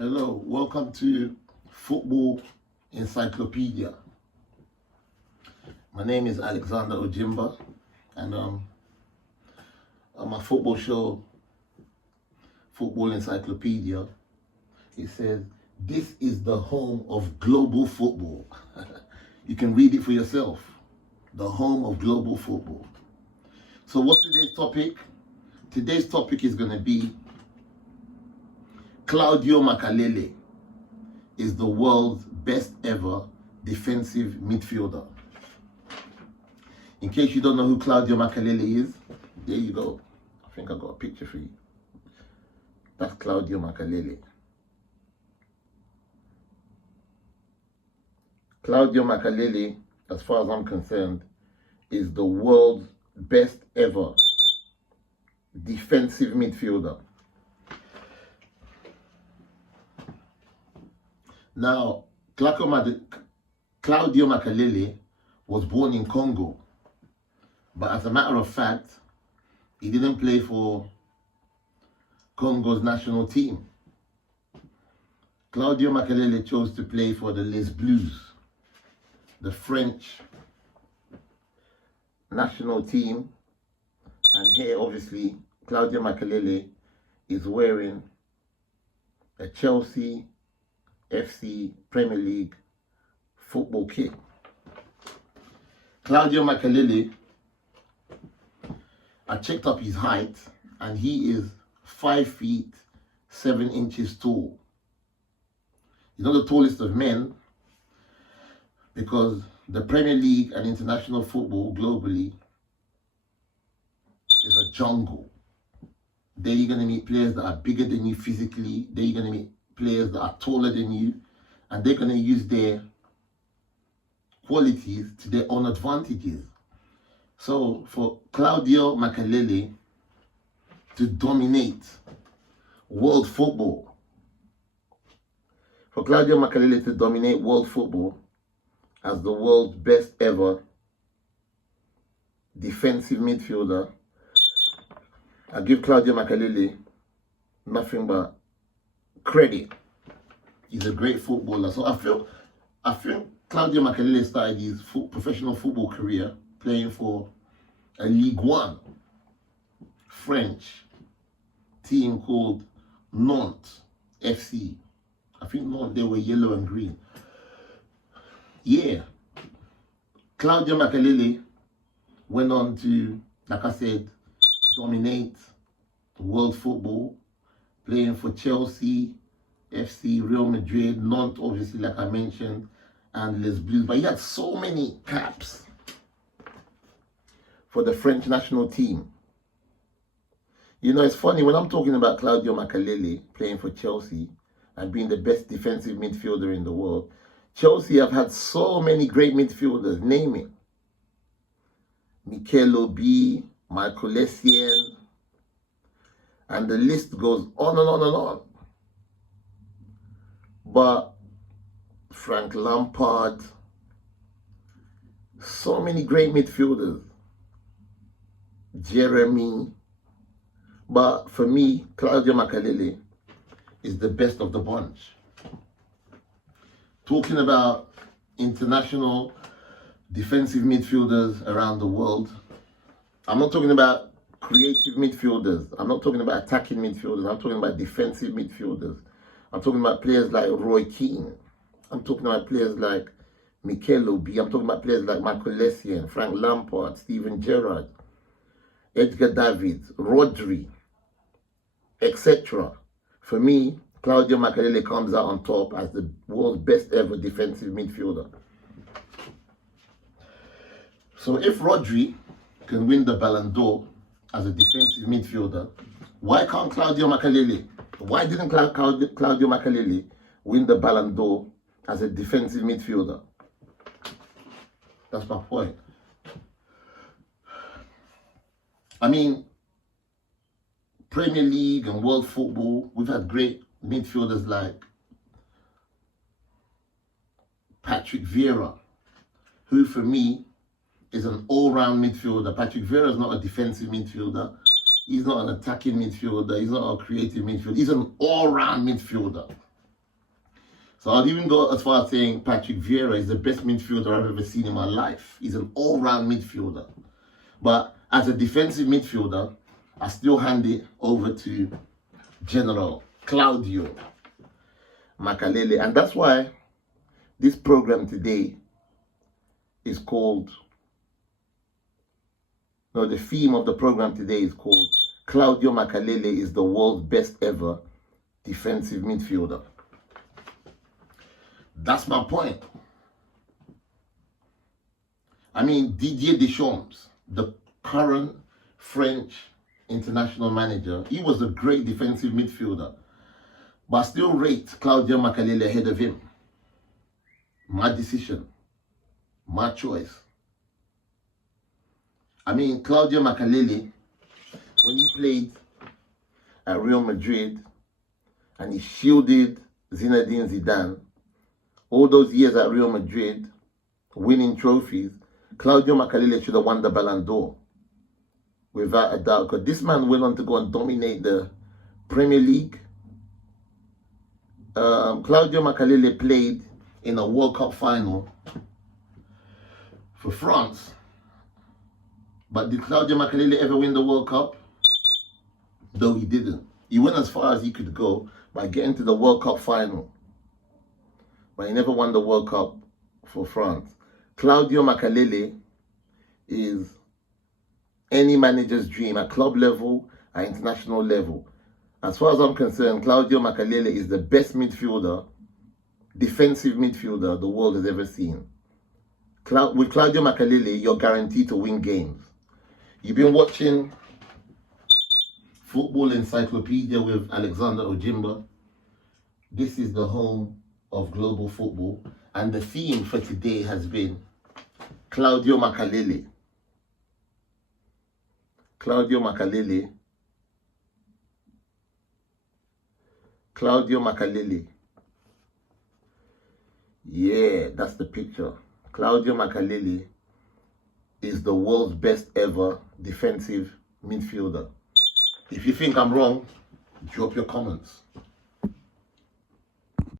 Hello, welcome to Football Encyclopedia. My name is Alexander Ojimba, and on my football show, Football Encyclopedia, it says, this is the home of global football. You can read it for yourself. The home of global football. So what's today's topic? Today's topic is going to be Claudio Makalele is the world's best ever defensive midfielder. In case you don't know who Claudio Makalele is, there you go. I think I got a picture for you. That's Claudio Makalele. Claudio Makalele, as far as I'm concerned, is the world's best ever defensive midfielder. Now, Claudio Makalele was born in Congo, but as a matter of fact, he didn't play for Congo's national team. Claudio Makalele chose to play for the Les Bleus, the French national team. And here, obviously, Claudio Makalele is wearing a Chelsea FC Premier League football kit. Claudio Makalele, I checked up his height, and he is 5 feet 7 inches tall. He's not the tallest of men, because the Premier League and international football globally is a jungle. There you're going to meet players that are bigger than you physically. There you're going to meet players that are taller than you, and they're going to use their qualities to their own advantages. So for Claudio Makalele to dominate world football, as the world's best ever defensive midfielder, I give Claudio Makalele nothing but credit. He's a great footballer. So I feel Claudio Makalele started his professional football career playing for a Ligue 1 French team called Nantes FC. I think Nantes, they were yellow and green. Yeah. Claudio Makalele went on to, like I said, dominate world football, playing for Chelsea FC, Real Madrid, Nantes, obviously, like I mentioned, and Les Bleus. But he had so many caps for the French national team. You know, it's funny, when I'm talking about Claudio Makalele playing for Chelsea and being the best defensive midfielder in the world, Chelsea have had so many great midfielders, name it. Mikel B, Michael Essien, and the list goes on and on and on. But Frank Lampard, so many great midfielders. Jeremy. But for me, Claudio Makalele is the best of the bunch. Talking about international defensive midfielders around the world, I'm not talking about creative midfielders. I'm not talking about attacking midfielders. I'm talking about defensive midfielders. I'm talking about players like Roy Keane. I'm talking about players like Mikel B. I'm talking about players like Michael Essien, Frank Lampard, Steven Gerrard, Edgar Davids, Rodri, etc. For me, Claudio Makalele comes out on top as the world's best ever defensive midfielder. So if Rodri can win the Ballon d'Or as a defensive midfielder, why can't Claudio Makalele? Why didn't Claudio Makalele win the Ballon d'Or as a defensive midfielder? That's my point. I mean, Premier League and world football, we've had great midfielders like Patrick Vieira, who for me is an all-round midfielder. Patrick Vieira is not a defensive midfielder. He's not an attacking midfielder. He's not a creative midfielder. He's an all-round midfielder. So I'd even go as far as saying Patrick Vieira is the best midfielder I've ever seen in my life. He's an all-round midfielder. But as a defensive midfielder, I still hand it over to General Claudio Makalele. And that's why this program today is called, no, the theme of the program today is called Claudio Makalele is the world's best ever defensive midfielder. That's my point. I mean, Didier Deschamps, the current French international manager, he was a great defensive midfielder, but I still rate Claudio Makalele ahead of him. My decision, my choice. I mean, Claudio Makalele, when he played at Real Madrid and he shielded Zinedine Zidane, all those years at Real Madrid, winning trophies, Claudio Makalele should have won the Ballon d'Or. Without a doubt. Because this man went on to go and dominate the Premier League. Claudio Makalele played in a World Cup final for France. But did Claudio Makalele ever win the World Cup? No, he didn't. He went as far as he could go by getting to the World Cup final. But he never won the World Cup for France. Claudio Makalele is any manager's dream at club level, at international level. As far as I'm concerned, Claudio Makalele is the best midfielder, defensive midfielder the world has ever seen. With Claudio Makalele, you're guaranteed to win games. You've been watching Football Encyclopedia with Alexander Ojimba. This is the home of global football. And the theme for today has been Claudio Makalele. Claudio Makalele. Claudio Makalele. Yeah, that's the picture. Claudio Makalele is the world's best ever defensive midfielder. If you think I'm wrong, drop your comments.